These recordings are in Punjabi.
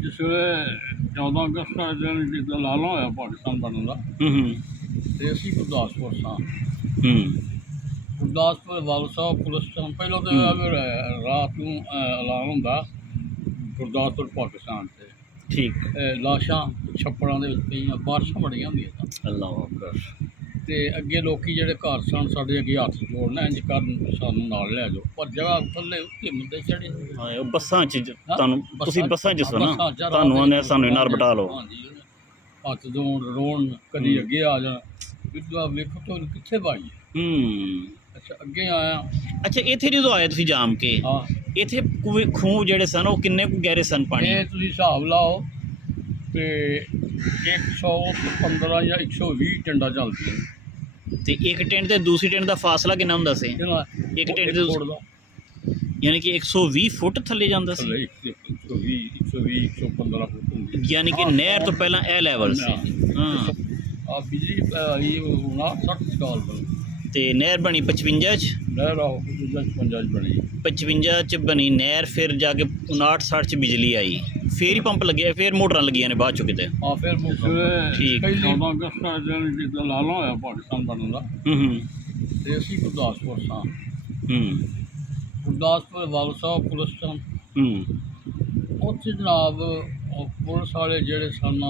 ਜਿਸ ਵੇਲੇ 14 ਅਗਸਤ ਦਾ ਦਿਨ ਜਿੱਦਾਂ ਲਾਲਾ ਹੋਇਆ ਪਾਕਿਸਤਾਨ ਬਣਨ ਦਾ, ਤੇ ਅਸੀਂ ਗੁਰਦਾਸਪੁਰ ਸਾਂ। ਗੁਰਦਾਸਪੁਰ ਵਾਲ ਸਾਹਿਬ ਪੁਲਿਸ ਸਟੇਸ਼ਨ ਪਹਿਲਾਂ ਤਾਂ ਰਾਤ ਨੂੰ ਐਲਾਨ ਹੁੰਦਾ ਗੁਰਦਾਸਪੁਰ ਪਾਕਿਸਤਾਨ 'ਤੇ। ਠੀਕ। ਲਾਸ਼ਾਂ ਛੱਪੜਾਂ ਦੇ ਵਿੱਚ ਪਈਆਂ, ਬਾਰਿਸ਼ਾਂ ਬੜੀਆਂ ਹੁੰਦੀਆਂ ਸਨ। ਅੱਲਾਹੁ ਅਕਬਰ। ਤੇ ਅੱਗੇ ਲੋਕੀ ਜਿਹੜੇ ਘਰ ਸਨ ਸਾਡੇ ਅੱਗੇ ਹੱਥ ਜੋੜਨਾ, ਇੰਜ ਕਰਨ ਸਾਨੂੰ ਨਾਲ ਲੈ ਜਾਓ, ਪਰ ਜਗ੍ਹਾ ਥੱਲੇ ਉੱਤੇ ਮੁੰਡੇ ਚੜੇ। ਹਾਂ, ਉਹ ਬੱਸਾਂ 'ਚ ਤੁਹਾਨੂੰ, ਤੁਸੀਂ ਬੱਸਾਂ 'ਚ ਸੋ ਨਾ, ਬੱਸਾਂ 'ਚ ਤੁਹਾਨੂੰ ਆਨੇ ਸਾਨੂੰ ਨਾਲ ਬਿਠਾ ਲਓ। ਹਾਂਜੀ, ਹੱਥ ਜੋੜ ਰੋਣ, ਕਦੀ ਅੱਗੇ ਆ ਜਾਣ, ਵਿਧਵਾ ਵੇਖੋ ਤੁਹਾਨੂੰ ਕਿੱਥੇ ਪਾਈ। ਅੱਛਾ, ਅੱਗੇ ਆਇਆ। ਅੱਛਾ, ਇੱਥੇ ਜਦੋਂ ਆਏ ਤੁਸੀਂ ਜਾਮ ਕੇ, ਹਾਂ, ਇੱਥੇ ਖੂਹ ਜਿਹੜੇ ਸਨ ਉਹ ਕਿੰਨੇ ਕੁ ਗਹਿਰੇ ਸਨ ਪਾਣੀ? ਇਹ ਤੁਸੀਂ ਹਿਸਾਬ ਲਾਓ ਤੇ 115 ਜਾਂ 120 ਟਿੰਡਾਂ ਚੱਲਦੀਆਂ। ਤੇ ਇੱਕ ਟੈਂਟ ਤੇ ਦੂਸਰੀ ਟੈਂਟ ਦਾ ਫਾਸਲਾ ਕਿੰਨਾ ਹੁੰਦਾ ਸੀ? ਇੱਕ ਟੈਂਟ ਦੇ ਯਾਨੀ ਕਿ 120 ਫੁੱਟ ਥੱਲੇ ਜਾਂਦਾ ਸੀ। 120 115 ਫੁੱਟ ਹੁੰਦੀ, ਯਾਨੀ ਕਿ ਨਹਿਰ ਤੋਂ ਪਹਿਲਾਂ ਇਹ ਲੈਵਲ ਸੀ। ਹਾਂ, ਆ ਬਿਜਲੀ ਆਈ ਹੋਣਾ 60 ਸਾਲ ਬਣੀ। ਤੇ ਨਹਿਰ ਬਣੀ 55 'ਚ। ਨਹਿਰ ਆਓ 55 'ਚ ਬਣੀ। 55 'ਚ ਬਣੀ ਨਹਿਰ, ਫਿਰ ਜਾ ਕੇ 59 60 'ਚ ਬਿਜਲੀ ਆਈ, ਫਿਰ ਹੀ ਪੰਪ ਲੱਗਿਆ, ਫਿਰ ਮੋਟਰਾਂ ਲੱਗੀਆਂ ਨੇ ਬਾਅਦ ਚੋਂ ਕਿਤੇ। ਹਾਂ, ਫਿਰ ਠੀਕ। 14 ਅਗਸਤ ਦਾ ਦਿਨ ਜਿੱਦਾਂ ਲਾਲਾ ਹੋਇਆ ਪਾਕਿਸਤਾਨ ਬਣਨ ਦਾ, ਤੇ ਅਸੀਂ ਗੁਰਦਾਸਪੁਰ ਸਾਂ। ਗੁਰਦਾਸਪੁਰ ਵਾਲ ਸਾਹਿਬ ਪੁਲਿਸ ਸਟੇਸ਼ਨ। ਉੱਥੇ ਜਨਾਬ ਪੁਲਿਸ ਵਾਲੇ ਜਿਹੜੇ ਸਨ,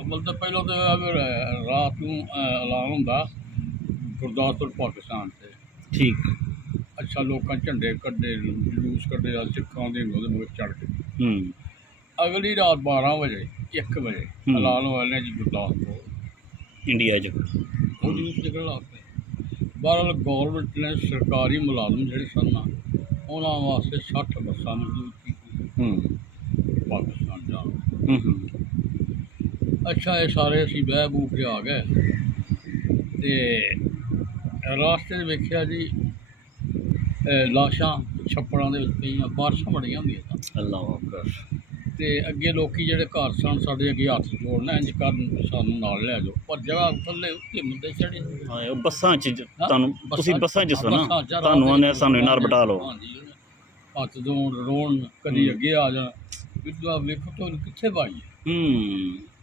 ਅਵਲ ਤਾਂ ਪਹਿਲਾਂ ਤਾਂ ਰਾਤ ਨੂੰ ਐਲਾਨ ਹੁੰਦਾ ਗੁਰਦਾਸਪੁਰ ਪਾਕਿਸਤਾਨ 'ਤੇ। ਠੀਕ। ਅੱਛਾ, ਲੋਕਾਂ ਝੰਡੇ ਕੱਢੇ, ਜਲੂਸ ਕੱਢੇ, ਸਿੱਖਾਂ ਦੇ ਉਹਦੇ ਮਗਰ ਚੜ੍ਹ ਕੇ। ਅਗਲੀ ਰਾਤ 12 ਵਜੇ 1 ਵਜੇ ਐਲਾਨ ਹੋਇਆ ਨੇ ਜੀ ਗੁਰਦਾਸਪੁਰ ਇੰਡੀਆ 'ਚ ਉਹ ਜਲੂਸ ਨਿਕਲਣ ਲੱਗ ਪਏ। ਬਹਰਹਾਲ ਗੌਰਮੈਂਟ ਨੇ ਸਰਕਾਰੀ ਮੁਲਾਜ਼ਮ ਜਿਹੜੇ ਸਨ ਨਾ, ਉਹਨਾਂ ਵਾਸਤੇ 60 ਬੱਸਾਂ ਮੌਜੂਦ ਕੀਤੀਆਂ ਪਾਕਿਸਤਾਨ ਜਾਣ। ਅੱਛਾ, ਇਹ ਸਾਰੇ ਅਸੀਂ ਬਹਿ ਬੂ ਕੇ ਆ ਗਏ ਤੇ ਰਾਸਤੇ 'ਚ ਵੇਖਿਆ ਜੀ ਲਾਸ਼ਾਂ ਛੱਪੜਾਂ ਦੇ ਵਿੱਚ ਪਈਆਂ, ਬਾਰਿਸ਼ਾਂ ਬੜੀਆਂ ਹੁੰਦੀਆਂ ਸਨ। ਅੱਲਾਹੁ ਅਕਬਰ। ਤੇ ਅੱਗੇ ਲੋਕੀ ਜਿਹੜੇ ਘਰ ਸਨ ਸਾਡੇ ਅੱਗੇ ਹੱਥ ਜੋੜਨਾ, ਇੰਜ ਕਰਨ ਸਾਨੂੰ ਨਾਲ ਲੈ ਜਾਓ, ਪਰ ਜਗ੍ਹਾ ਥੱਲੇ ਉੱਤੇ ਮੁੰਡੇ ਚੜੇ। ਹਾਂ, ਉਹ ਬੱਸਾਂ 'ਚ ਤੁਹਾਨੂੰ, ਤੁਸੀਂ ਬੱਸਾਂ 'ਚ ਸੋ ਨਾ, ਤੁਹਾਨੂੰ ਆਨੇ ਸਾਨੂੰ ਨਾਲ ਬਿਠਾ ਲਓ। ਹਾਂਜੀ, ਹੱਥ ਜੋੜ ਰੋਣ, ਕਦੀ ਅੱਗੇ ਆ ਜਾਣ, ਵਿਧਵਾ ਵੇਖੋ ਤੁਹਾਨੂੰ ਕਿੱਥੇ ਪਾਈ।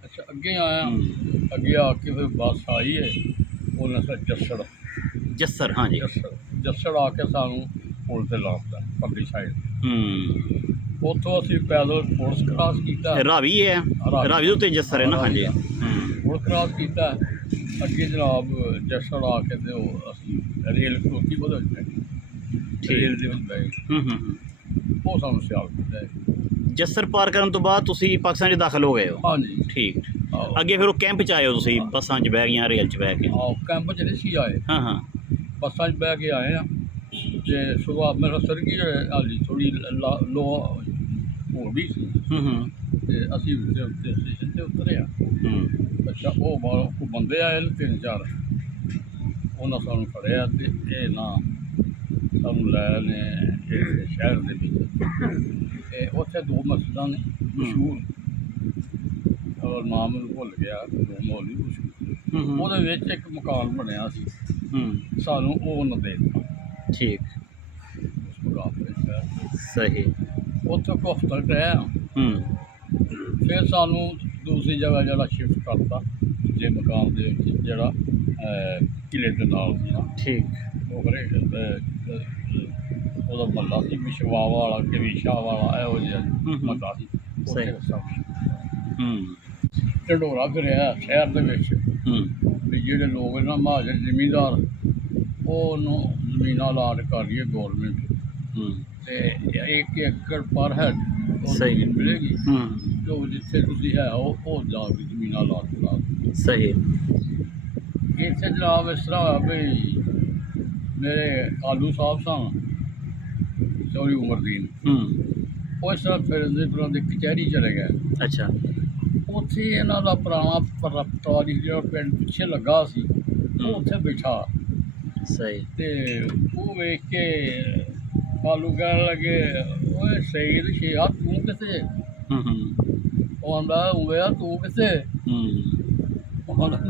ਅੱਛਾ, ਅੱਗੇ ਆਇਆ। ਅੱਗੇ ਆ ਕੇ ਫਿਰ ਬੱਸ ਆਈ ਹੈ, ਉਹਨਾਂ ਦਾ ਜੱਸੜ। ਜੱਸਰ, ਹਾਂਜੀ। ਜੱਸੜ ਆ ਕੇ ਸਾਨੂੰ ਪੁਲ 'ਤੇ ਲਾਉਂਦਾ ਪਰਲੀ ਸਾਈਡ। ਉੱਥੋਂ ਅਸੀਂ ਪੈਦਲ ਪੁਲਿਸ ਕ੍ਰਾਸ ਕੀਤਾ। ਰਾਵੀ ਹੈ, ਰਾਵੀ ਦੇ ਉੱਤੇ ਜੱਸਰ ਹੈ ਨਾ। ਹਾਂਜੀ, ਪੁਲਿਸ ਕ੍ਰਾਸ ਕੀਤਾ। ਅੱਗੇ ਜਨਾਬ ਜੱਸੜ ਆ ਕੇ ਤੇ ਉਹ ਅਸੀਂ ਰੇਲ ਖਲੋਤੀ ਬਦਲ ਗਏ, ਰੇਲ ਦੇ ਵਿੱਚ ਗਏ। ਉਹ ਸਾਨੂੰ ਸਿਆਲ ਕੀਤਾ। ਜੱਸਰ ਪਾਰ ਕਰਨ ਤੋਂ ਬਾਅਦ ਤੁਸੀਂ ਪਾਕਿਸਤਾਨ 'ਚ ਦਾਖਲ ਹੋ ਗਏ ਹੋ? ਹਾਂਜੀ, ਠੀਕ। ਅੱਗੇ ਫਿਰ ਉਹ ਕੈਂਪ 'ਚ ਆਏ ਹੋ ਤੁਸੀਂ, ਬੱਸਾਂ 'ਚ ਬਹਿ ਗਈਆਂ, ਰੇਲ 'ਚ ਬਹਿ ਕੇ? ਆਹ ਕੈਂਪ 'ਚ ਨਹੀਂ ਸੀ ਆਏ। ਹਾਂ, ਬੱਸਾਂ 'ਚ ਬਹਿ ਕੇ ਆਏ ਆ। ਤੇ ਸੁਬਾਹ ਮੇਰਾ ਸਰਗੀ ਹਾਲੀ ਥੋੜ੍ਹੀ ਲੋ ਹੋ ਗਈ ਸੀ। ਤੇ ਅਸੀਂ ਸਟੇਸ਼ਨ 'ਤੇ ਉਤਰੇ ਆ। ਅੱਛਾ, ਉਹ ਬਾਹਰੋਂ ਬੰਦੇ ਆਏ ਨੇ 3-4, ਉਹਨਾਂ ਸਾਨੂੰ ਫੜਿਆ ਤੇ ਇਹ ਨਾ ਸਾਨੂੰ ਲੈ ਨੇ ਸ਼ਹਿਰ ਦੇ ਵਿੱਚ। ਅਤੇ ਉੱਥੇ 2 ਮਸਜਿਦਾਂ ਨੇ ਮਸ਼ਹੂਰ, ਨਾਮ ਮੈਨੂੰ ਭੁੱਲ ਗਿਆ, 2 ਮੌਲਵੀ ਮਸ਼ਹੂਰ। ਉਹਦੇ ਵਿੱਚ ਇੱਕ ਮਕਾਨ ਬਣਿਆ ਸੀ, ਸਾਨੂੰ ਉਹ ਉਹਨਾਂ ਦੇ ਦਿੱਤਾ। ਠੀਕ। ਉਸ ਮਕਾਨ ਵਿੱਚ ਸਹੀ। ਉੱਥੇ ਕੁ ਹਫ਼ਤਾ ਰਹੇ। ਫਿਰ ਸਾਨੂੰ ਦੂਸਰੀ ਜਗ੍ਹਾ ਜਿਹੜਾ ਸ਼ਿਫਟ ਕਰਤਾ, ਦੂਜੇ ਮਕਾਨ ਦੇ ਵਿੱਚ, ਜਿਹੜਾ ਕਿਲੇ ਦੇ ਨਾਲ ਸੀ ਨਾ। ਠੀਕ। ਉਹ ਉਹਦਾ ਮਹੱਲਾ ਸੀ ਵਿਸ਼ਵਾ ਵਾਲਾ, ਕਵੀਸ਼ਾ ਵਾਲਾ, ਇਹੋ ਜਿਹਾ ਮਹੱਲਾ ਸੀ। ਢੰਡੋਰਾ ਫਿਰਿਆ ਸ਼ਹਿਰ ਦੇ ਵਿੱਚ ਵੀ ਜਿਹੜੇ ਲੋਕ ਨਾ ਮਹਾਜਰ ਜ਼ਿਮੀਂਦਾਰ, ਉਹਨੂੰ ਜ਼ਮੀਨਾਂ ਅਲਾਟ ਕਰ ਰਹੀ ਹੈ ਗੌਰਮੈਂਟ, ਅਤੇ 1 ਏਕੜ ਪਰ ਹੈਡ ਸਹੀ ਮਿਲੇਗੀ। ਅਤੇ ਉਹ ਜਿੱਥੇ ਤੁਸੀਂ ਹੈ ਉਹ ਜਾ ਕੇ ਜ਼ਮੀਨਾਂ ਅਲਾਟ ਕਰਾ। ਸਹੀ। ਇੱਥੇ ਜਨਾਬ ਇਸ ਤਰ੍ਹਾਂ ਹੋਇਆ ਵੀ ਮੇਰੇ ਆਲੂ ਸਾਹਿਬ ਸਨ, ਸੌਰੀ ਉਮਰਦੀਨ, ਉਹ ਇਸ ਤਰ੍ਹਾਂ ਫਿਰਦੇ ਦੇ ਕਚਹਿਰੀ ਚਲੇ ਗਏ। ਅੱਛਾ। ਉੱਥੇ ਇਹਨਾਂ ਦਾ ਪੁਰਾਣਾ ਪਟਵਾਰੀ ਜਿਹੜਾ ਪਿੰਡ ਪਿੱਛੇ ਲੱਗਾ ਸੀ, ਉਹ ਉੱਥੇ ਬੈਠਾ। ਸਹੀ। ਅਤੇ ਉਹ ਵੇਖ ਕੇ ਆਲੂ ਕਹਿਣ ਲੱਗੇ, ਓਏ ਸਈਦ ਸ਼ੇਹਾ ਤੂੰ ਕਿੱਥੇ? ਉਹ ਆਂਦਾ ਹੋਇਆ ਤੂੰ ਕਿੱਥੇ?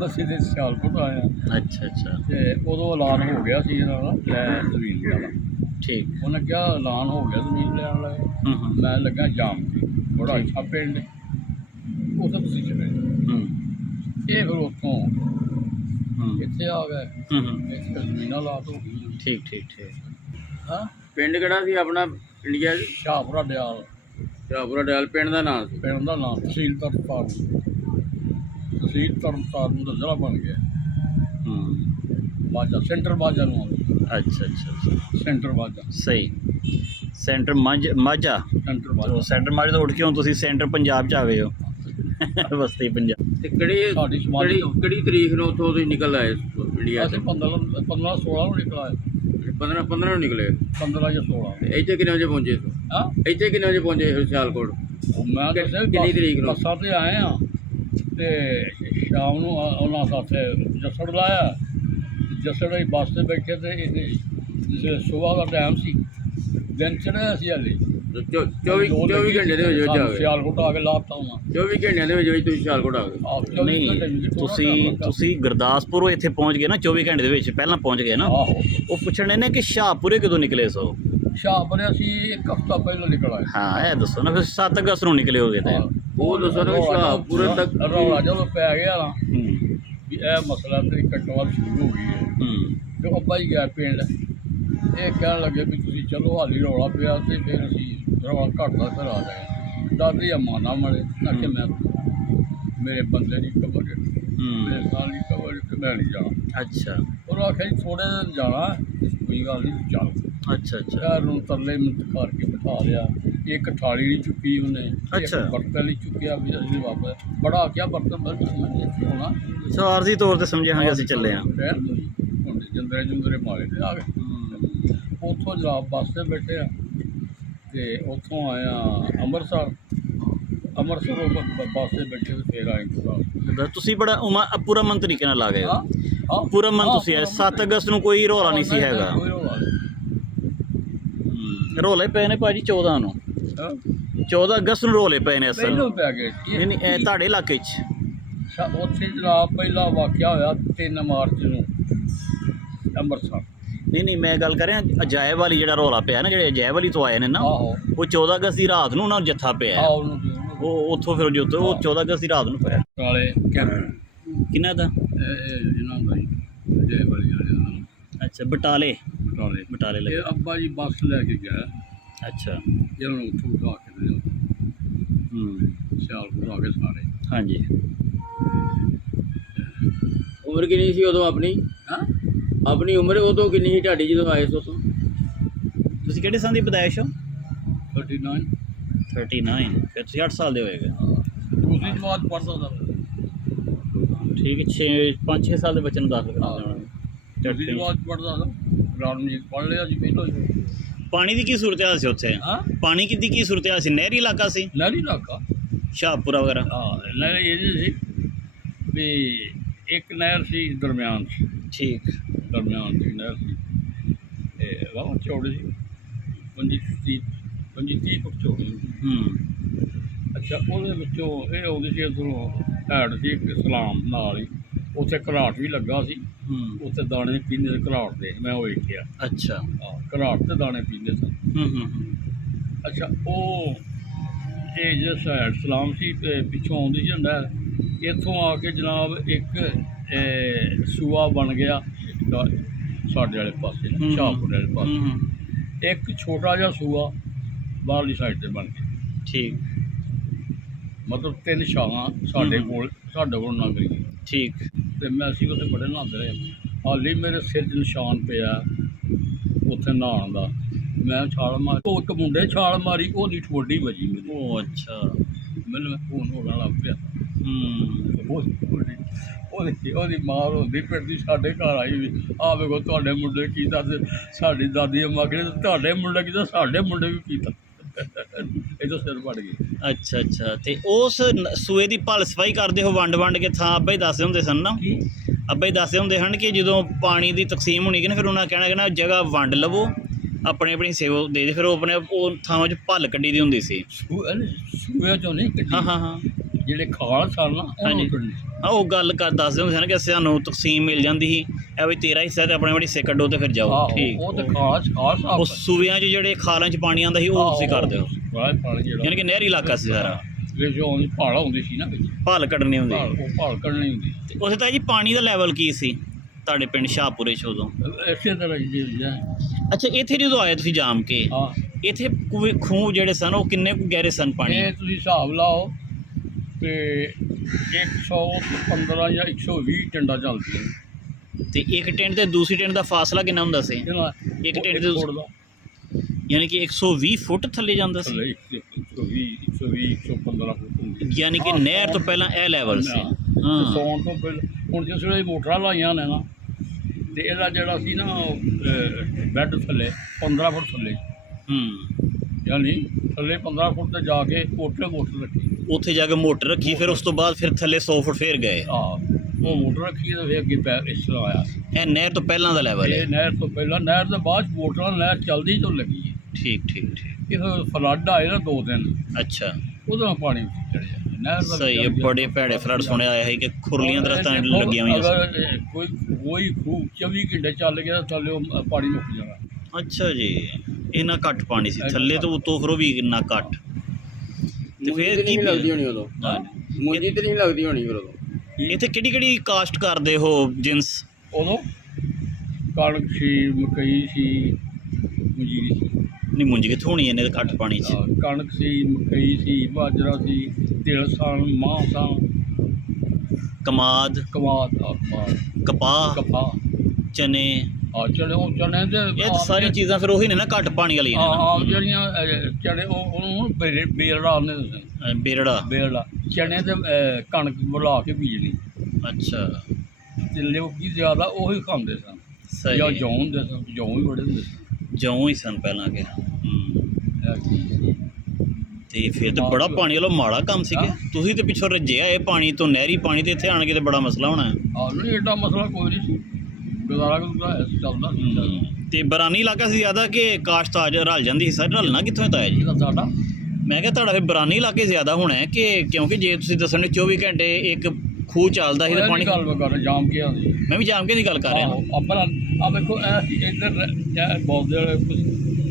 ਅਸੀਂ ਤੇ ਸਿਆਲਕੋਟ ਆਏ ਹਾਂ। ਅੱਛਾ। ਅਤੇ ਉਦੋਂ ਐਲਾਨ ਹੋ ਗਿਆ ਸੀ ਇਹਨਾਂ ਦਾ ਲੈ ਜ਼ਮੀਨ ਵਾਲਾ। ਠੀਕ। ਉਹਨੇ ਕਿਹਾ ਐਲਾਨ ਹੋ ਗਿਆ ਜ਼ਮੀਨ ਲੈਣ ਵਾਲਾ। ਮੈਂ ਲੱਗਾ ਜਾਮ ਕੇ, ਬੜਾ ਅੱਛਾ ਪਿੰਡ, ਉੱਥੇ ਤੁਸੀਂ ਚਲੇ ਹੂੰ ਇਹ ਫਿਰ ਉੱਥੋਂ ਹੂੰ ਇੱਥੇ ਆ ਗਏ ਹੂੰ ਇੱਥੇ ਜ਼ਮੀਨਾਂ ਲਾਟ ਹੋ ਗਈਆਂ ਠੀਕ ਠੀਕ ਠੀਕ। ਹਾਂ ਪਿੰਡ ਕਿਹੜਾ ਸੀ ਆਪਣਾ ਇੰਡੀਆ 'ਚ? ਸ਼ਾਹਪੁਰਾ ਡਿਆਲ ਸ਼ਾਹਪੁਰਾ ਡੈਲ ਪਿੰਡ ਦਾ ਨਾਮ ਸੀ। ਪਿੰਡ ਦਾ ਨਾਮ ਤਹਿਸੀਲ ਤਰਨਤਾਰਨ ਦਾ ਜ਼ਿਲ੍ਹਾ ਬਣ ਗਿਆ ਹੂੰ ਮਾਝਾ ਸੈਂਟਰ ਮਾਝਾ ਨੂੰ ਆਉਂਦਾ ਅੱਛਾ ਅੱਛਾ ਅੱਛਾ ਸੈਂਟਰ ਮਾਝਾ ਸਹੀ। Centre Majha centre Majha centre Majha ਤੋਂ ਉੱਠ ਕੇ ਹੁਣ ਤੁਸੀਂ ਸੈਂਟਰ ਪੰਜਾਬ 'ਚ ਆ ਗਏ ਹੋ ਬਸਤੀ ਪੰਜਾਬ। ਤੇ ਕਿਹੜੀ ਸਾਡੀ ਸਮਾਜ ਕਿਹੜੀ ਤਰੀਕ ਨੂੰ ਉੱਥੋਂ ਤੁਸੀਂ ਨਿਕਲ ਆਏ ਇੰਡੀਆ ਅਸੀਂ 'ਚ? 15 16 ਨੂੰ ਨਿਕਲ ਆਏ 15 ਨੂੰ ਨਿਕਲੇ। 15 ਜਾਂ 16 ਤੇ ਇੱਥੇ ਕਿੰਨੇ ਵਜੇ ਪਹੁੰਚੇ? ਹਾਂ ਇੱਥੇ ਕਿੰਨੇ ਵਜੇ ਪਹੁੰਚੇ ਸਿਆਲਕੋਟ? ਉਹ ਮੈਂ ਕਿ- ਦੱਸਿਆ ਕਿੰਨੀ ਤਰੀਕ ਨੂੰ? ਬੱਸਾਂ ਤੇ ਆਏ ਆ ਤੇ ਸ਼ਾਮ ਨੂੰ ਉਹਨਾਂ ਸਾਥੇ ਜਸੜ ਲਾਇਆ ਜਸੜ ਦੀ ਬੱਸ ਤੇ ਬੈਠੇ ਤੇ ਇਹ ਸੁਬਾਹ ਦਾ ਟਾਈਮ ਸੀ ਦਿਨ ਚੜ੍ਹਿਆ ਸੀ ਹਾਲੇ 24 ਘੰਟੇ ਦੇ ਵਿੱਚ ਆ ਗਏ। ਸਿਆਲਕੋਟ ਆ ਕੇ ਲਾਤਾ ਉਹਨਾਂ 24 ਘੰਟਿਆਂ ਦੇ ਵਿੱਚ ਤੁਸੀਂ ਸਿਆਲਕੋਟ ਆ ਗਏ। ਨਹੀਂ ਤੁਸੀਂ ਗੁਰਦਾਸਪੁਰੋਂ ਇੱਥੇ ਪਹੁੰਚ ਗਏ ਨਾ 24 ਘੰਟੇ ਦੇ ਵਿੱਚ ਪਹਿਲਾਂ ਪਹੁੰਚ ਗਏ ਨਾ। ਆਹੋ ਉਹ ਪੁੱਛਣੇ ਨੇ ਕਿ ਸ਼ਾਹਪੁਰੇ ਕਦੋਂ ਨਿਕਲੇ ਸੋ? ਸ਼ਾਹਪੁਰੇ ਅਸੀਂ ਇੱਕ ਹਫ਼ਤਾ ਪਹਿਲਾਂ ਨਿਕਲ ਆਏ ਹਾਂ ਇਹ ਦੱਸੋ ਨਾ ਫਿਰ 7 ਅਗਸਤ ਨੂੰ ਨਿਕਲੇ ਹੋਗੇ ਤੇ। ਉਹ ਦੱਸੋ ਨਾ ਸ਼ਾਹਪੁਰੇ ਤੱਕ ਰੌਲਾ ਜਦੋਂ ਪੈ ਗਿਆ ਨਾ ਹੂੰ ਵੀ ਇਹ ਮਸਲਾ ਤੇ ਕੰਟਰੋਲ ਸ਼ੁਰੂ ਹੋ ਗਈ ਹੈ ਹੂੰ ਤੇ ਅੱਬਾ ਹੀ ਗਿਆ ਪਿੰਡ ਇਹ ਕਹਿਣ ਲੱਗੇ ਵੀ ਤੁਸੀਂ ਚਲੋ ਹਾਲੀ ਰੌਲਾ ਪਿਆ ਤੇ ਫਿਰ ਅਸੀਂ ਰੌਲਾ ਘੱਟਦਾ ਫਿਰ ਆ ਜਾਏ ਦਾਦੀ ਅੰਮਾ ਨਾ ਮਲੇ ਨਾ ਕਿ ਮੈਂ ਮੇਰੇ ਬੰਦੇ ਦੀ ਖਬਰ ਮੇਰੇ ਹੂੰ ਸਾਲ ਦੀ ਖਬਰ ਤੇ ਮੈਂ ਨਹੀਂ ਜਾਣਾ ਅੱਛਾ ਉਹ ਆਖਿਆ ਜੀ ਥੋੜ੍ਹੇ ਦਿਨ ਜਾਣਾ ਕੋਈ ਗੱਲ ਨਹੀਂ ਚੱਲ ਅੱਛਾ ਅੱਛਾ ਘਰ ਨੂੰ ਤਰਲੇ ਮਿੰਟ ਕਰਕੇ ਬਿਠਾ ਲਿਆ ਇੱਕ ਥਾਲੀ ਨਹੀਂ ਚੁੱਕੀ ਉਹਨੇ ਇੱਕ ਅੱਛਾ। ਬਰਤਨ ਨਹੀਂ ਚੁੱਕਿਆ ਵੀ ਅਸੀਂ ਵਾਪਸ ਬੜਾ ਆਖਿਆ ਬਰਤਨ ਹੋਣਾ ਸਵਾਰਥੀ ਤੌਰ ਤੇ ਸਮਝੇ ਹਾਂ ਕਿ ਅਸੀਂ ਚੱਲੇ ਹਾਂ। ਫਿਰ ਹੁਣ ਜੰਦਰੇ ਮਾਰੇ ਤੇ ਆ ਗਏ ਉੱਥੋਂ ਜਨਾਬ ਬੱਸ ਤੇ ਬੈਠੇ ਆ ਤੇ ਉੱਥੋਂ ਆਇਆ ਅੰਮ੍ਰਿਤਸਰ ਉਹ ਬੱਸ ਤੇ ਬੈਠੇ ਤੇ ਫਿਰ ਆਏ ਗੁਰਦਾਸਪੁਰ। ਤੁਸੀਂ ਬੜਾ ਪੂਰਾ ਮਨ ਤਰੀਕੇ ਨਾਲ ਆ ਗਏ ਹੋ। ਹਾਂ ਪੂਰਾ ਮਨ ਤੁਸੀਂ ਆਏ 7 ਅਗਸਤ ਨੂੰ ਕੋਈ ਰੌਲਾ ਨਹੀਂ ਸੀ ਹੈਗਾ। ਕੋਈ ਰੌਲਾ ਨਹੀਂ। ਰੌਲੇ ਪਏ ਨੇ ਭਾਜੀ 14 ਨੂੰ ਹਾਂ 14 ਅਗਸਤ ਨੂੰ ਰੌਲੇ ਪਏ ਨੇ ਅਸਲ ਪਹਿਲੋਂ ਪੈ ਗਏ ਨਹੀਂ ਨਹੀਂ ਇਹ ਤੁਹਾਡੇ ਇਲਾਕੇ 'ਚ ਉੱਥੇ ਜਨਾਬ ਪਹਿਲਾ ਵਾਕਿਆ ਹੋਇਆ 3 ਮਾਰਚ ਨੂੰ ਅੰਮ੍ਰਿਤਸਰ। ਨਹੀਂ ਮੈਂ ਗੱਲ ਕਰ ਰਿਹਾ ਅਜਾਇਬ ਵਾਲੀ ਜਿਹੜਾ ਰੌਲਾ ਪਿਆ ਨਾ ਜਿਹੜੇ ਅਜਾਇਬ ਵਾਲੀ ਤੋਂ ਆਏ ਨੇ ਨਾ ਆਹੋ ਉਹ 14 ਅਗਸਤ ਦੀ ਰਾਤ ਨੂੰ ਉਹਨਾਂ ਨੂੰ ਜੱਥਾ ਪਿਆ ਆਹ ਉਹਨੂੰ ਉਹ ਉੱਥੋਂ ਫਿਰ ਜੋ ਉਹ 14 ਅਗਸਤ ਦੀ ਰਾਤ ਨੂੰ ਪਿਆ। ਕਾਲੇ ਕੈਂਪ ਕਿੰਨਾ ਦਾ? ਇਹਨਾਂ ਦਾ ਹੀ ਜੈ ਵਾਲੀ ਵਾਲੇ ਦਾ ਅੱਛਾ ਬਟਾਲੇ ਬਟਾਲੇ ਲੱਗੇ। ਇਹ ਅੱਬਾ ਜੀ ਬੱਸ ਲੈ ਕੇ ਗਿਆ ਅੱਛਾ ਇਹਨਾਂ ਨੂੰ ਉੱਥੋਂ ਉਠਾ ਕੇ ਲਿਆ ਸਿਆਲਕੋਟ ਆ ਗਏ ਸਾਰੇ। ਹਾਂਜੀ ਉਮਰ ਕਿੰਨੀ ਸੀ ਉਦੋਂ ਆਪਣੀ? ਹਾਂ ਆਪਣੀ ਉਮਰ ਉਦੋਂ ਕਿੰਨੀ ਸੀ ਤੁਹਾਡੀ ਜਦੋਂ ਆਏ ਸੋ ਤੋਂ? ਤੁਸੀਂ ਕਿਹੜੇ ਸਾਲ ਦੀ ਪਦਾਇਸ਼ ਹੋ? 39 39 ਫਿਰ ਤੁਸੀਂ 8 ਸਾਲ ਦੇ ਹੋਏਗੇ। ਦੂਸਰੀ ਜਮਾਤ ਪੜ੍ਹਦਾ ਦਾ ਠੀਕ ਹੈ 5-6 ਸਾਲ ਦੇ ਬੱਚੇ ਨੂੰ ਦਾਖਲ ਕਰਾਉਣਾ ਦੂਸਰੀ ਜਮਾਤ ਪੜ੍ਹਦਾ ਦਾ ਰਾਮਜੀਤ ਪੜ੍ਹ ਲਿਆ ਜੀ ਪਹਿਲਾਂ ਹੀ। ਪਾਣੀ ਦੀ ਕੀ ਸੂਰਤ ਹਾਲ ਸੀ ਉੱਥੇ? ਹਾਂ ਪਾਣੀ ਦੀ ਕੀ ਸੂਰਤ ਹਾਲ ਸੀ? ਨਹਿਰੀ ਇਲਾਕਾ ਸੀ ਨਹਿਰੀ ਇਲਾਕਾ ਸ਼ਾਹਪੁਰਾ ਵਗੈਰਾ? ਹਾਂ ਨਹਿਰ ਇਹ ਸੀ ਵੀ ਇੱਕ ਨਹਿਰ ਸੀ ਦਰਮਿਆਨ ਸੀ ਠੀਕ ਦੀ ਨਹਿਰ ਸੀ ਤੇ ਵਾਹ ਚੌੜੀ ਸੀ 25-30 ਫੁੱਟ ਚੌੜੀ ਸੀ। ਅੱਛਾ ਉਹਦੇ ਵਿੱਚੋਂ ਇਹ ਆਉਂਦੀ ਸੀ ਇੱਧਰੋਂ ਹੈਡ ਸੀ ਇੱਕ ਸਲਾਮ ਨਾਲ ਹੀ ਉੱਥੇ ਘਰਾਟ ਵੀ ਲੱਗਾ ਸੀ ਉੱਥੇ ਦਾਣੇ ਪੀਂਦੇ ਸੀ ਘਰਾਟ ਦੇ ਮੈਂ ਉਹ ਵੇਖਿਆ। ਅੱਛਾ ਹਾਂ ਘਰਾਟ ਤੇ ਦਾਣੇ ਪੀਂਦੇ ਸਨ। ਅੱਛਾ ਉਹ ਇਹ ਜਿਹੜਾ ਸਾਈਡ ਸਲਾਮ ਸੀ ਤੇ ਪਿੱਛੋਂ ਆਉਂਦੀ ਸੀ ਨਹਿਰ ਇੱਥੋਂ ਆ ਕੇ ਜਨਾਬ ਇੱਕ ਸੂਆ ਬਣ ਗਿਆ ਸਾਡੇ ਵਾਲੇ ਪਾਸੇ ਸ਼ਾਹਪੁਰ ਵਾਲੇ ਪਾਸੇ ਇੱਕ ਛੋਟਾ ਜਿਹਾ ਸੂਆ ਬਾਹਰਲੀ ਸਾਈਡ ਤੇ ਬਣ ਗਿਆ। ਠੀਕ ਮਤਲਬ 3 ਛਾਵਾਂ ਸਾਡੇ ਕੋਲ ਲੰਘ ਗਈਆਂ। ਠੀਕ ਤੇ ਮੈਂ ਅਸੀਂ ਉੱਥੇ ਬੜੇ ਨਹਾਉਂਦੇ ਰਹੇ ਹਾਲੀ ਮੇਰੇ ਸਿਰ 'ਚ ਨਿਸ਼ਾਨ ਪਿਆ ਉੱਥੇ ਨਹਾਉਣ ਦਾ। ਮੈਂ ਛਾਲ ਮਾਰੀ ਉਹ ਇੱਕ ਮੁੰਡੇ ਛਾਲ ਮਾਰੀ ਉਹਦੀ ਠੋਡੀ ਵੱਜੀ ਮੇਰੀ। ਉਹ ਅੱਛਾ ਮੈਨੂੰ ਫੋਨ ਹੋਣਾ ਲੱਗ ਪਿਆ। ਉਹਦੀ ਮਾਂ ਹੁੰਦੀ ਪਿੰਡ ਸਾਡੇ ਘਰ ਆਈ ਵੀ ਆ ਵੇਖੋ ਤੁਹਾਡੇ ਮੁੰਡੇ ਕੀਤਾ ਤੇ ਸਾਡੀ ਦਾਦੀ ਅੰਮਾ ਕਹਿੰਦੇ ਤੁਹਾਡੇ ਮੁੰਡੇ ਕੀਤਾ ਸਾਡੇ ਮੁੰਡੇ ਵੀ ਕੀਤਾ ਇਹ ਤਾਂ ਸਿਰ ਵੜ ਗਈ। ਅੱਛਾ ਅੱਛਾ ਤੇ ਉਸ ਸੂਏ ਦੀ ਭਲ ਸਫਾਈ ਕਰਦੇ ਹੋ ਵੰਡ ਕੇ ਥਾਂ ਅੱਬਾ ਹੀ ਦੱਸਦੇ ਹੁੰਦੇ ਸਨ ਨਾ? ਅੱਬਾ ਹੀ ਦੱਸਦੇ ਹੁੰਦੇ ਹਨ ਕਿ ਜਦੋਂ ਪਾਣੀ ਦੀ ਤਕਸੀਮ ਹੋਣੀ ਕਿ ਨਾ ਫਿਰ ਉਹਨਾਂ ਕਹਿਣਾ ਜਗ੍ਹਾ ਵੰਡ ਲਵੋ ਆਪਣੀ ਸੇਵਾ ਦੇ ਫਿਰ ਉਹ ਆਪਣੇ ਉਹ ਥਾਵਾਂ 'ਚ ਭਲ ਕੱਢੀ ਦੀ ਹੁੰਦੀ ਸੀ। ਸੂਏ ਚੋਂ ਨਹੀਂ ਕੱਢੀ। ਹਾਂ ਜਿਹੜੇ ਖਾਲ ਸਨ ਨਾ ਹਾਂਜੀ ਹਾਂ ਉਹ ਗੱਲ ਦੱਸਦੇ ਹੁੰਦੇ ਸਨ ਕਿ ਸਾਨੂੰ ਤਕਸੀਮ ਮਿਲ ਜਾਂਦੀ ਸੀ ਇਹ ਵੀ ਤੇਰਾ ਹਿੱਸਾ ਤੇ ਆਪਣੇ ਹਿੱਸੇ ਕੱਢੋ ਤੇ ਫਿਰ ਜਾਓ। ਠੀਕ ਉਹ ਤੇ ਖਾਲ ਉਹ ਸੂਬਿਆਂ 'ਚ ਜਿਹੜੇ ਖਾਲਾਂ 'ਚ ਪਾਣੀ ਆਉਂਦਾ ਸੀ ਉਹ ਤੁਸੀਂ ਕਰਦੇ ਹੋ ਪਾਣੀ ਜਿਹੜਾ ਯਾਨੀ ਕਿ ਨਹਿਰੀ ਇਲਾਕਾ ਸੀ ਸਾਰਾ। ਵਿੱਚ ਆਉਂਦੀ ਭਾਲ ਆਉਂਦੀ ਸੀ ਨਾ ਵਿੱਚ ਭਾਲ ਕੱਢਣੀ ਹੁੰਦੀ ਉਹ ਭਾਲ ਕੱਢਣੀ ਹੁੰਦੀ ਤੇ ਉੱਥੇ ਤਾਂ ਜੀ ਪਾਣੀ ਦਾ ਲੈਵਲ ਕੀ ਸੀ ਤੁਹਾਡੇ ਪਿੰਡ ਸ਼ਾਹਪੁਰੇ 'ਚ ਉਦੋਂ? ਇਸੇ ਤਰ੍ਹਾਂ ਹੀ ਜੀ ਅੱਛਾ, ਇੱਥੇ ਜਦੋਂ ਆਏ ਤੁਸੀਂ ਜਾਮ ਕੇ, ਹਾਂ ਇੱਥੇ ਖੂਹ ਜਿਹੜੇ ਸਨ ਉਹ ਕਿੰਨੇ ਕੁ ਗਹਿਰੇ ਸਨ ਪਾਣੀ? ਇਹ ਤੁਸੀਂ ਹਿਸਾਬ ਲਾਓ ਤੇ 115 ਜਾਂ 120 ਟਿੰਡਾਂ ਚੱਲਦੀਆਂ ਤੇ ਇੱਕ ਟੈਂਟ ਤੇ ਦੂਸਰੀ ਟੈਂਟ ਦਾ ਫਾਸਲਾ ਕਿੰਨਾ ਹੁੰਦਾ ਸੀ? ਇੱਕ ਟੈਂਟ ਦੇ ਫੁੱਟ ਦਾ ਯਾਨੀ ਕਿ 120 ਫੁੱਟ ਥੱਲੇ ਜਾਂਦਾ ਸੀ, ਥੱਲੇ 120 115 ਫੁੱਟ ਹੁੰਦੀ ਯਾਨੀ ਕਿ ਨਹਿਰ ਤੋਂ ਪਹਿਲਾਂ ਇਹ ਲੈਵਲ ਸੀ। ਹਾਂ, ਸੌਣ ਤੋਂ ਪਹਿਲਾਂ ਹੁਣ ਜਿਸ ਵੇਲੇ ਮੋਟਰਾਂ ਲਾਈਆਂ ਨੇ ਨਾ ਤੇ ਇਹਦਾ ਜਿਹੜਾ ਸੀ ਨਾ ਬੈੱਡ ਥੱਲੇ 15 ਫੁੱਟ ਥੱਲੇ ਯਾਨੀ ਥੱਲੇ 15 ਫੁੱਟ ਤੇ ਜਾ ਕੇ ਮੋਟਰ ਰੱਖੀ ਉੱਥੇ ਜਾ ਕੇ ਮੋਟਰ ਰੱਖੀ, ਫਿਰ ਉਸ ਤੋਂ ਬਾਅਦ ਫਿਰ ਥੱਲੇ 100 ਫੁੱਟ ਫੇਰ ਗਏ। ਉਹ ਮੋਟਰ ਰੱਖੀ ਤੇ ਫਿਰ ਅੱਗੇ ਪੈਰ ਇਸ ਤਰ੍ਹਾਂ ਆਇਆ। ਇਹ ਨਹਿਰ ਤੋਂ ਪਹਿਲਾਂ ਦਾ ਲੈਵਲ ਹੈ। ਇਹ ਨਹਿਰ ਤੋਂ ਪਹਿਲਾਂ, ਨਹਿਰ ਦੇ ਬਾਅਦ ਮੋਟਰਾਂ ਨਹਿਰ ਚੱਲਦੀ ਤੋਂ ਲੱਗੀ ਹੈ। ਠੀਕ ਠੀਕ ਠੀਕ। ਇਹ ਫਲੱਡ ਆਏ ਨਾ 2 ਦਿਨ, ਅੱਛਾ, ਉਹਦੇ ਨਾਲ ਪਾਣੀ ਚੜਿਆ ਨਹਿਰ ਦਾ। ਸਹੀ ਹੈ। ਬੜੇ ਭੈੜੇ ਫਲੱਡ ਸੁਣਿਆ ਆਇਆ ਹੈ ਕਿ ਖੁਰਲੀਆਂ ਦਰਖਤਾਂ ਲੱਗੀਆਂ ਹੋਈਆਂ ਸੀ। ਅਗਰ ਕੋਈ ਖੂਹ 24 ਘੰਟੇ ਚੱਲ ਗਿਆ ਤਾਂ ਥੱਲੇ ਉਹ ਪਾਣੀ ਮੁੱਕ ਜਾਣਾ। ਅੱਛਾ ਜੀ, ਇੰਨਾ ਘੱਟ ਪਾਣੀ ਸੀ ਥੱਲੇ ਤੋਂ ਉੱਤੋਂ, ਫਿਰ ਉਹ ਵੀ ਇੰਨਾ ਘੱਟ। ਤੇ ਫਿਰ ਕੀ ਲੱਗਦੀ ਹੋਣੀ ਉਦੋਂ? ਹਾਂ, ਮੁੰਜੀ ਤੇ ਨਹੀਂ ਲੱਗਦੀ ਹੋਣੀ ਫਿਰ ਉਦੋਂ? ਇੱਥੇ ਕਿਹੜੀ ਕਿਹੜੀ ਕਾਸਟ ਕਰਦੇ ਹੋ ਜਿੰਸ? ਉਦੋਂ ਕਣਕ ਸੀ, ਮਕਈ ਸੀ, ਮਜੀਰੀ ਸੀ। ਨਹੀਂ, ਮੁੰਜ ਕਿੱਥੋਂ ਹੋਣੀ ਇਹਨੇ ਘੱਟ ਪਾਣੀ 'ਚ? ਕਣਕ ਸੀ, ਮਕਈ ਸੀ, ਬਾਜਰਾ ਸੀ, ਤਿਲ ਸਨ, ਮਾਂ ਸਨ, ਕਮਾਦ, ਕਪਾਹ, ਕਪਾਹ, ਚਨੇ, ਚਣੇ। ਉਹ ਚਣੇ ਦੇ ਇਹ ਸਾਰੀ ਚੀਜ਼ਾਂ ਫਿਰ ਉਹੀ ਨੇ ਨਾ ਘੱਟ ਪਾਣੀ ਵਾਲੀਆਂ ਨੇ ਨਾ। ਆਮ ਜਿਹੜੀਆਂ ਚਣੇ ਉਹਨੂੰ ਬੇਲੜਾ ਆਉਂਦੇ ਬੇਲੜਾ ਚਣੇ ਤੇ ਕਣਕ ਮਿਲਾ ਕੇ ਬੀਜਣੀ। ਅੱਛਾ, ਤੇ ਲੋਕੀ ਜ਼ਿਆਦਾ ਉਹੀ ਖਾਂਦੇ ਸਨ। ਸਹੀ। ਜਾਂ ਜੌਂ ਹੁੰਦੇ ਸਨ, ਜੌਂ ਵੀ ਬੜੇ ਹੁੰਦੇ ਸਨ। ਜੌਂ ਹੀ ਸਨ ਪਹਿਲਾਂ ਕੇ। ਇਹ ਚੀਜ਼ ਸੀ। ਤੇ ਫਿਰ ਤਾਂ ਬੜਾ ਪਾਣੀ ਵਾਲਾ ਮਾੜਾ ਕੰਮ ਸੀ ਕਿ ਤੁਸੀਂ ਤੇ ਪਿੱਛੋਂ ਰੱਜਿਆ ਇਹ ਪਾਣੀ ਤੋਂ, ਨਹਿਰੀ ਪਾਣੀ, ਤੇ ਇੱਥੇ ਆਣ ਕੇ ਤੇ ਬੜਾ ਮਸਲਾ ਹੋਣਾ ਹੈ। ਨਹੀਂ ਏਡਾ ਮਸਲਾ ਕੋਈ ਨਹੀਂ ਸੀ, ਗੁਜ਼ਾਰਾ ਚੱਲਦਾ ਸੀ। ਤੇ ਬਰਾਨੀ ਇਲਾਕਾ ਸੀ ਜ਼ਿਆਦਾ ਕਿ ਕਾਸ਼ਤ ਆ ਰਲ ਜਾਂਦੀ ਸੀ? ਸਾਰੇ ਰਲਣਾ ਕਿੱਥੋਂ ਤਾਇਆ ਜੀ? ਸਾਡਾ ਮੈਂ ਕਿਹਾ ਤੁਹਾਡਾ ਫਿਰ ਬਰਾਨੀ ਇਲਾਕੇ ਜ਼ਿਆਦਾ ਹੋਣਾ ਹੈ ਕਿ, ਕਿਉਂਕਿ ਜੇ ਤੁਸੀਂ ਦੱਸਣ 24 ਘੰਟੇ ਇੱਕ ਖੂਹ ਚੱਲਦਾ ਸੀ ਤੇ ਪਾਣੀ। ਗੱਲ ਕਰ ਜਾਮ ਕੇ ਆਉਂਦੀ। ਮੈਂ ਵੀ ਜਾਮ ਕੇ ਦੀ ਗੱਲ ਕਰ ਰਿਹਾ ਹਾਂ। ਆਪਣਾ ਆ ਵੇਖੋ ਇੱਧਰ ਬੌਲਦੇ ਵਾਲੇ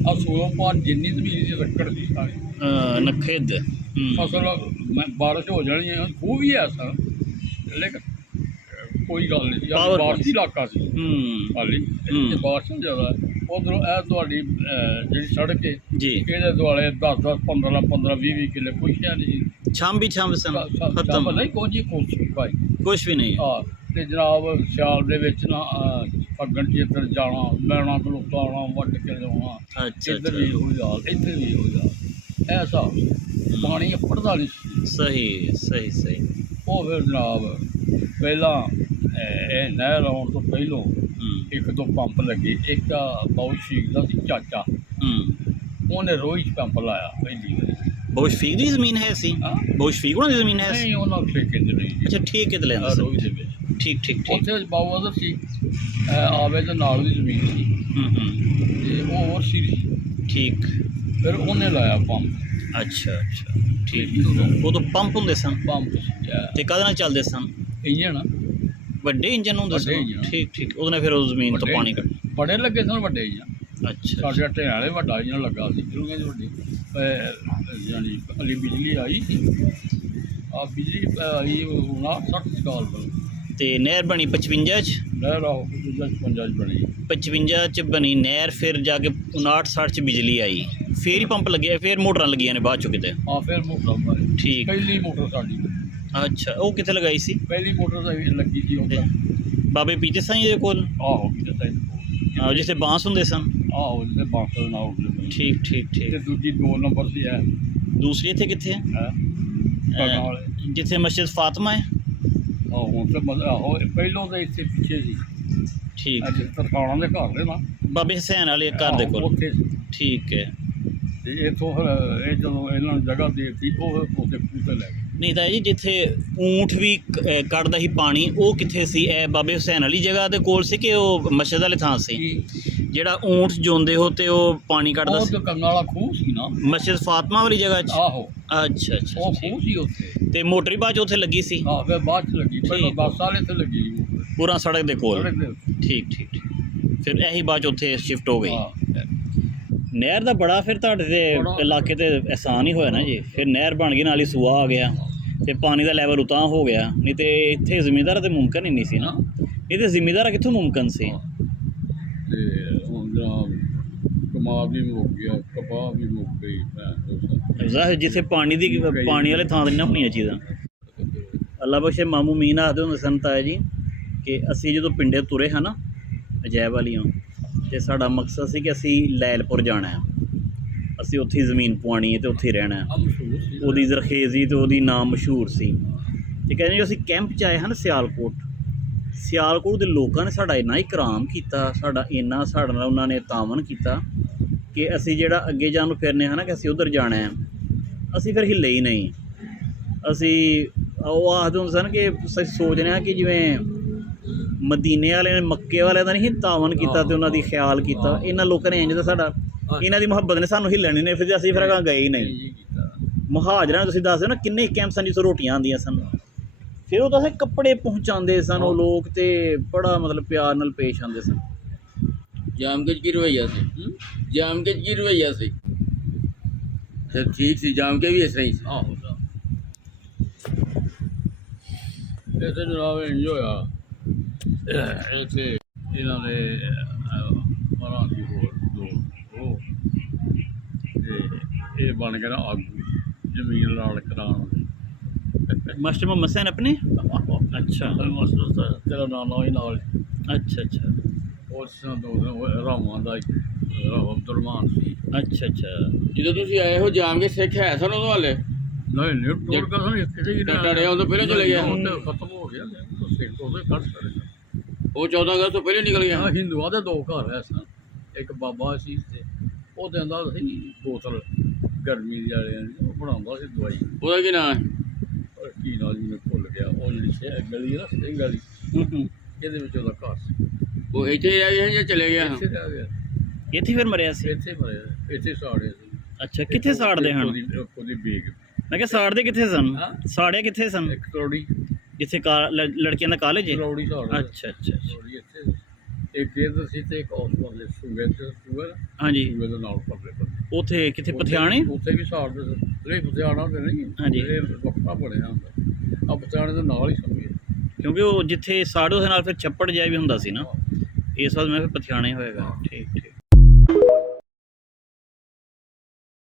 ਆ ਸੋਲੋਂ ਪਾਰ ਜਿੰਨੀ ਜ਼ਮੀਨ ਸੀ ਰੱਕੜ ਦੀ ਸਾਰੀ ਨਖੇਦ ਫਸਲ ਬਾਰਿਸ਼ ਹੋ ਜਾਣੀ ਹੈ। ਖੂਹ ਵੀ ਹੈ ਸਰ, ਲੇਕਿਨ ਕੋਈ ਗੱਲ ਨਹੀਂ ਸੀ। ਬਾਰਿਸ਼ ਦੀ ਇਲਾਕਾ ਸੀ ਹਾਲੀ, ਬਾਰਿਸ਼ ਜ਼ਿਆਦਾ। ਉਧਰੋਂ ਇਹ ਤੁਹਾਡੀ ਜਿਹੜੀ ਸੜਕ ਹੈ ਜੀ, ਇਹਦੇ ਦੁਆਲੇ 10 15 20 ਕਿੱਲੇ ਕੁਛ ਨਹੀਂ। ਛੰਭ ਸਨ ਖਤਮ, ਨਹੀਂ ਕੋਈ ਭਾਈ ਕੁਛ ਵੀ ਨਹੀਂ। ਹਾਂ, ਤੇ ਜਨਾਬ ਸਿਆਲ ਦੇ ਵਿੱਚ ਨਾ ਫੱਗਣ 'ਚ ਇੱਧਰ ਜਾਣਾ, ਲੈਣਾ ਖਲੋਤਾ ਆਉਣਾ, ਵੱਢ ਕੇ ਲਿਆਉਣਾ। ਅੱਛਾ, ਇੱਧਰ ਵੀ ਉਹੀ ਹਾਲ, ਇੱਧਰ ਵੀ ਉਹੀ ਹਾਲ। ਇਹ ਹਿਸਾਬ ਪਾਣੀ ਪੜਦਾ ਨਹੀਂ ਸੀ। ਸਹੀ। ਉਹ ਫਿਰ ਜਨਾਬ ਪਹਿਲਾਂ ਇਹ ਨਹਿਰ ਆਉਣ ਤੋਂ ਪਹਿਲੋਂ 1-2 ਪੰਪ ਲੱਗੇ। ਇੱਕ ਬਹੁਤ ਸ਼ੀਕ ਦਾ ਸੀ ਚਾਚਾ, ਉਹਨੇ ਰੋਜ਼ ਪੰਪ ਲਾਇਆ ਪਹਿਲੀ ਵਾਰੀ। ਬਹੁਤ ਸ਼ਫੀਕ ਦੀ ਜ਼ਮੀਨ ਹੈ ਸੀ? ਬਹੁਤ ਸ਼ਫੀਕ ਉਹਨਾਂ ਦੀ ਜ਼ਮੀਨ ਹੈ ਸੀ? ਨਹੀਂ, ਉਹਨਾਂ ਠੇਕੇ ਤੇ ਨਹੀਂ। ਅੱਛਾ, ਠੇਕੇ ਤੇ ਲੈਂਦਾ ਸੀ। ਰੋਜ਼ ਦੇ ਵਿੱਚ ਠੀਕ। ਉੱਥੇ ਬਾਬੂ ਅਦਰ ਸੀ, ਆਵੇ ਦੇ ਨਾਲ ਦੀ ਜ਼ਮੀਨ ਸੀ ਤੇ ਉਹ ਹੋਰ ਸੀ। ਠੀਕ। ਫਿਰ ਉਹਨੇ ਲਾਇਆ ਪੰਪ। ਅੱਛਾ, ਠੀਕ। ਉਦੋਂ ਪੰਪ ਹੁੰਦੇ ਸਨ? ਪੰਪ ਤੇ ਕਾਹਦੇ ਨਾਲ ਚੱਲਦੇ ਸਨ? ਇੰਜਣ, ਵੱਡੇ ਇੰਜਨ ਹੁੰਦੇ ਸਨ? ਠੀਕ। ਉਹਦੇ ਨਾਲ ਫਿਰ ਉਹ ਜ਼ਮੀਨ ਤੋਂ ਪਾਣੀ ਕੱਢ ਬੜੇ ਲੱਗੇ ਸਨ ਵੱਡੇ ਇੰਜਣ। ਅੱਛਾ, ਸਾਡੇ ਢੇਆਂ ਵਾਲੇ ਵੱਡਾ ਇੰਜਣ ਲੱਗਾ ਸੀ ਜੁਰਗੇ ਵੱਡੀ। ਯਾਨੀ ਅਲੀ ਬਿਜਲੀ ਆਈ ਆ, ਬਿਜਲੀ ਆਈ 59-60 ਸਾਲ ਪਹਿਲਾਂ। ਤੇ ਨਹਿਰ ਬਣੀ 55 'ਚ? ਨਹਿਰ ਆਹੋ 55 'ਚ ਬਣੀ। 55 'ਚ ਬਣੀ ਨਹਿਰ, ਫਿਰ ਜਾ ਕੇ 59-60 'ਚ ਬਿਜਲੀ ਆਈ, ਫਿਰ ਹੀ ਪੰਪ ਲੱਗਿਆ, ਫਿਰ ਮੋਟਰਾਂ ਲੱਗੀਆਂ ਨੇ ਬਾਅਦ ਚੋਂ ਕਿਤੇ? ਹਾਂ, ਫਿਰ ਮੋਟਰ ਮਾਰੀ। ਠੀਕ। ਪਹਿਲੀ ਮੋਟਰ ਸਾਡੀ। ਅੱਛਾ, ਉਹ ਕਿੱਥੇ ਲਗਾਈ ਸੀ? ਪਹਿਲੀ ਮੋਟਰ ਤਾਂ ਲੱਗੀ ਸੀ ਉੱਧਰ ਬਾਬੇ ਪੀਤੇ ਸਾਈਂ ਦੇ ਕੋਲ? ਆਹੋ, ਜਿੱਥੇ ਬਾਂਸ ਹੁੰਦੇ ਸਨ? ਆਹੋ, ਜਿੱਥੇ ਬਾਂਸ ਨਾਲ। ਠੀਕ। ਤੇ ਦੂਜੀ 2 ਨੰਬਰ ਸੀ ਹੈ। ਦੂਸਰੀ ਇੱਥੇ ਕਿੱਥੇ ਹੈ? ਜਿੱਥੇ ਮਸਜਿਦ ਫਾਤਮਾ ਹੈ? ਆਹੋ, ਹੁਣ ਤਾਂ ਆਹੋ ਪਹਿਲੋਂ ਤਾਂ ਇੱਥੇ ਪਿੱਛੇ ਸੀ। ਠੀਕ। ਤਰਖਾਣਾ ਦੇ ਘਰ ਦੇ ਨਾ, ਬਾਬੇ ਹੁਸੈਨ ਵਾਲੇ ਘਰ ਦੇ ਕੋਲ? ਉੱਥੇ। ਠੀਕ ਹੈ। ਤੇ ਇੱਥੋਂ ਫਿਰ ਇਹ ਜਦੋਂ ਇਹਨਾਂ ਨੂੰ ਜਗ੍ਹਾ ਦੇ ਦਿੱਤੀ, ਉਹ ਉੱਥੇ ਖੂਹ ਤੇ ਲੈ ਗਏ। ਨਹੀਂ ਤਾਂ ਜੀ, ਜਿੱਥੇ ਊਂਠ ਵੀ ਕੱਢਦਾ ਸੀ ਪਾਣੀ, ਉਹ ਕਿੱਥੇ ਸੀ? ਇਹ ਬਾਬੇ ਹੁਸੈਨ ਵਾਲੀ ਜਗ੍ਹਾ ਦੇ ਕੋਲ ਸੀ ਕਿ ਉਹ ਮਸਜਿਦ ਵਾਲੇ ਥਾਂ ਸੀ? ਜਿਹੜਾ ਊਂਠ ਜੋਂਦੇ ਹੋ ਤੇ ਉਹ ਪਾਣੀ ਕੱਢਦਾ ਸੀ? ਉਹ ਕੰਨਾਂ ਵਾਲਾ ਖੂਹ ਸੀ ਨਾ, ਮਸਜਿਦ ਫਾਤਮਾ ਵਾਲੀ ਜਗ੍ਹਾ 'ਚ? ਆਹੋ। ਅੱਛਾ। ਉਹ ਖੂਹ ਸੀ ਉੱਥੇ। ਤੇ ਮੋਟਰ ਬਾਅਦ 'ਚ ਉੱਥੇ ਲੱਗੀ ਸੀ? ਹਾਂ, ਫਿਰ ਬਾਅਦ 'ਚ ਲੱਗੀ। ਪਹਿਲਾਂ ਬੱਸ ਵਾਲੇ ਤੇ ਲੱਗੀ ਪੂਰਾ ਸੜਕ ਦੇ ਕੋਲ? ਸੜਕ ਦੇ। ਠੀਕ। ਫਿਰ ਇਹੀ ਬਾਅਦ 'ਚ ਉੱਥੇ ਸ਼ਿਫਟ ਹੋ ਗਈ? ਨਹਿਰ ਦਾ ਬੜਾ ਫਿਰ ਤੁਹਾਡੇ ਦੇ ਇਲਾਕੇ ਤੇ ਆਸਾਨ ਹੀ ਹੋਇਆ ਨਾ ਜੀ, ਫਿਰ ਨਹਿਰ ਬਣ ਗਈ ਨਾਲ ਹੀ ਸੂਆ ਆ ਗਿਆ ਤੇ ਪਾਣੀ ਦਾ ਲੈਵਲ ਉਤਾਂ ਹੋ ਗਿਆ, ਨਹੀਂ ਤੇ ਇੱਥੇ ਜ਼ਿਮੀਂਦਾਰਾਂ ਤੇ ਮੁਮਕਿਨ ਹੀ ਨਹੀਂ ਸੀ ਨਾ, ਇਹ ਤੇ ਜ਼ਿਮੀਂਦਾਰਾਂ ਕਿੱਥੋਂ ਮੁਮਕਿਨ ਸੀ। ਤੇ ਹੁਣ ਜਾਂ ਕਮਾਦ ਵੀ ਮੁੱਕ ਗਿਆ, ਕਪਾਹ ਵੀ ਮੁੱਕ ਗਈ, ਜ਼ਾਹਿਰ ਜਿੱਥੇ ਪਾਣੀ ਵਾਲੇ ਥਾਂ ਤੇ ਨਾ ਹੋਣੀਆਂ ਚੀਜ਼ਾਂ। ਅੱਲਾ ਬਖਸ਼ੇ ਮਾਮੂ ਮੀਨ ਆਖਦੇ ਹੁੰਦੇ ਸਨ ਤਾਇਆ ਜੀ ਕਿ ਅਸੀਂ ਜਦੋਂ ਪਿੰਡੇ ਤੁਰੇ ਹਾਂ ਨਾ ਅਜੈਬ ਵਾਲੀਆਂ, ਤੇ ਸਾਡਾ ਮਕਸਦ ਸੀ ਕਿ ਅਸੀਂ ਲੈਲਪੁਰ ਜਾਣਾ ਹੈ, ਅਸੀਂ ਉੱਥੇ ਹੀ ਜ਼ਮੀਨ ਪਵਾਉਣੀ ਹੈ ਤੇ ਉੱਥੇ ਹੀ ਰਹਿਣਾ ਹੈ। ਉਹਦੀ ਜ਼ਰਖੇਜ਼ੀ ਤੇ ਉਹਦੀ ਨਾਮ ਮਸ਼ਹੂਰ ਸੀ। ਤੇ ਕਹਿੰਦੇ ਜੀ ਅਸੀਂ ਕੈਂਪ 'ਚ ਆਏ ਹਨ ਸਿਆਲਕੋਟ ਦੇ ਲੋਕਾਂ ਨੇ ਸਾਡਾ ਇੰਨਾ ਇਕਰਾਮ ਕੀਤਾ, ਸਾਡਾ ਇੰਨਾ ਸਾਡੇ ਨਾਲ ਉਹਨਾਂ ਨੇ ਤਾਮਨ ਕੀਤਾ ਕਿ ਅਸੀਂ ਜਿਹੜਾ ਅੱਗੇ ਜਾਣ ਨੂੰ ਫਿਰਨੇ ਹਾਂ ਨਾ ਕਿ ਅਸੀਂ ਉੱਧਰ ਜਾਣਾ ਹੈ, ਅਸੀਂ ਫਿਰ ਹਿੱਲੇ ਹੀ ਨਹੀਂ। ਅਸੀਂ ਉਹ ਆਖਦੇ ਹੁੰਦੇ ਸਨ ਕਿ ਅਸੀਂ ਸੋਚਦੇ ਹਾਂ ਕਿ ਜਿਵੇਂ ਮਦੀਨੇ ਵਾਲਿਆਂ ਨੇ ਮੱਕੇ ਵਾਲਿਆਂ ਦਾ ਨਹੀਂ ਤਾਮਨ ਕੀਤਾ ਤੇ ਉਹਨਾਂ ਦੀ ਖਿਆਲ ਕੀਤਾ, ਇਹਨਾਂ ਲੋਕਾਂ ਨੇ ਇੰਝ ਦਾ ਸਾਡਾ ਇਹਨਾਂ ਦੀ ਮੁਹੱਬਤ ਨੇ ਸਾਨੂੰ ਹਿੱਲਣ ਨਹੀਂ, ਫਿਰ ਅਸੀਂ ਫਿਰ ਅਗਾਂਹ ਗਏ ਹੀ ਨਹੀਂ। ਮੁਹਾਜਰਾਂ ਤੁਸੀਂ ਦੱਸਦੇ ਹੋ ਨਾ ਕਿੰਨੇ ਕੈਂਪ ਸਨ ਜਿੱਥੋਂ ਰੋਟੀਆਂ ਆਉਂਦੀਆਂ ਸਨ, ਫਿਰ ਉਹ ਤਾਂ ਕੱਪੜੇ ਪਹੁੰਚਾਉਂਦੇ ਸਨ ਉਹ ਲੋਕ, ਤੇ ਬੜਾ ਮਤਲਬ ਪਿਆਰ ਨਾਲ ਪੇਸ਼ ਆਉਂਦੇ ਸਨ। ਜਾਮ ਕੇ ਕੀ ਰਵਈਆ ਸੀ, ਜਾਮ ਕੇ ਕੀ ਰਵਈਆ ਸੀ, ਤੇ ਠੀਕ ਸੀ, ਜਾਮ ਕੇ ਵੀ ਇਸ ਤਰ੍ਹਾਂ ਹੀ ਸੀ। ਆਹੋ ਇੱਥੇ ਜਨਾਬ ਇੰਝ ਹੋਇਆ, ਇੱਥੇ ਇਹਨਾਂ ਦੇ ਮਰਾਂ ਦੀ ਹੋਰ ਦੋ ਉਹ ਤੇ ਇਹ ਬਣ ਗਿਆ ਨਾ ਆਗੂ ਜ਼ਮੀਨ ਲਾਲ ਕਰਾਉਣ ਦੇ। ਮਾਸਟਰ ਮੁਹੰਮਦ ਹੁਸੈਨ ਆਪਣੇ ਅੱਛਾ ਤੇਰਾ ਨਾਨਾ ਹੀ ਨਾਲ, ਅੱਛਾ ਉਸ ਦੋ ਰਾਵਾਂ ਦਾ ਰਾਵ ਅਬਦੁਰਮਾਨ ਸੀ। ਅੱਛਾ ਜਦੋਂ ਤੁਸੀਂ ਆਏ ਹੋ ਜਾਮ ਕੇ ਸਿੱਖ ਹੈ ਸਨ ਉਦੋਂ ਵਾਲੇ? ਨਹੀਂ ਟੋਲ ਕਰ ਨਹੀਂ ਟੜਿਆ ਉਦੋਂ ਪਹਿਲਾਂ ਚਲੇ ਗਿਆ, ਖਤਮ ਹੋ ਗਿਆ ਸਿੱਖ ਉਹਦੇ ਕੱਢ ਸਕਦੇ। ਉਹ 14 ਅਗਸਤ ਤੋਂ ਪਹਿਲਾਂ ਨਿਕਲ ਗਿਆ। ਹਿੰਦੂਆਂ ਦੇ ਦੋ ਘਰ ਹੈ ਸਨ, ਇੱਕ ਬਾਬਾ ਸੀ ਤੇ ਉਹ ਦਿੰਦਾ ਸੀ ਬੋਤਲ ਗਰਮੀ ਦੀ ਵਾਲਿਆਂ ਦੀ, ਉਹ ਬਣਾਉਂਦਾ ਸੀ ਦਵਾਈ, ਉਹਦਾ ਕੀ ਨਾਂ ਹੈ? ਕੀ ਨਾਲ ਮੈਨੂੰ ਭੁੱਲ ਗਿਆ, ਉਹ ਜਿਹੜੀ ਗਲੀ ਨਾ ਸਿੰਘ ਵਾਲੀ ਇਹਦੇ ਵਿੱਚ ਉਹਦਾ ਘਰ ਸੀ। ਉਹ ਇੱਥੇ ਹੀ ਰਹਿ ਗਿਆ ਜਾਂ ਚਲੇ ਗਿਆ? ਇੱਥੇ ਰਹਿ ਗਿਆ, ਇੱਥੇ ਫਿਰ ਮਰਿਆ ਸੀ? ਇੱਥੇ ਮਰਿਆ, ਇੱਥੇ ਸਾੜੇ ਸੀ। ਅੱਛਾ ਕਿੱਥੇ ਸਾੜਦੇ ਹਨ? ਉਹਦੀ ਬੇਗ ਮੈਂ ਕਿਹਾ ਸਾੜਦੇ ਕਿੱਥੇ ਸਨ, ਸਾੜਿਆ ਕਿੱਥੇ ਸਨ? ਇੱਕ ਕਰੋੜੀ ਜਿੱਥੇ ਲੜਕੀਆਂ ਦਾ ਕਾਲਜ ਹੈ? ਕਰੋੜੀ ਸਾੜ ਅੱਛਾ ਕਰੋੜੀ ਇੱਥੇ ਇੱਕ ਇੱਧਰ ਸੀ ਤੇ ਇੱਕ ਉਸ ਪਾਸੇ ਸੂਬੇ ਹਾਂਜੀ ਸੂਬੇ ਦੇ ਨਾਲ ਪਰਲੇ ਪਾਸੇ ਉੱਥੇ ਕਿੱਥੇ ਪਥਿਆਣੇ? ਉੱਥੇ ਵੀ ਸਾੜਦੇ ਸੀ, ਪਥਿਆਣਾ ਤੇ ਨਹੀਂ ਹਾਂਜੀ ਵੱਖਰਾ ਬਣਿਆ ਹੁੰਦਾ, ਆ ਪਥਿਆਣੇ ਦੇ ਨਾਲ ਹੀ ਸਮਝੇ, ਕਿਉਂਕਿ ਉਹ ਜਿੱਥੇ ਸਾੜੋ ਦੇ ਨਾਲ ਫਿਰ ਛੱਪੜ ਜਿਹਾ ਵੀ ਹੁੰਦਾ ਸੀ ਨਾ, ਇਸ ਵਾਰ ਮੈਂ ਫਿਰ ਪਥਿਆਣੇ ਹੋਏਗਾ। ਠੀਕ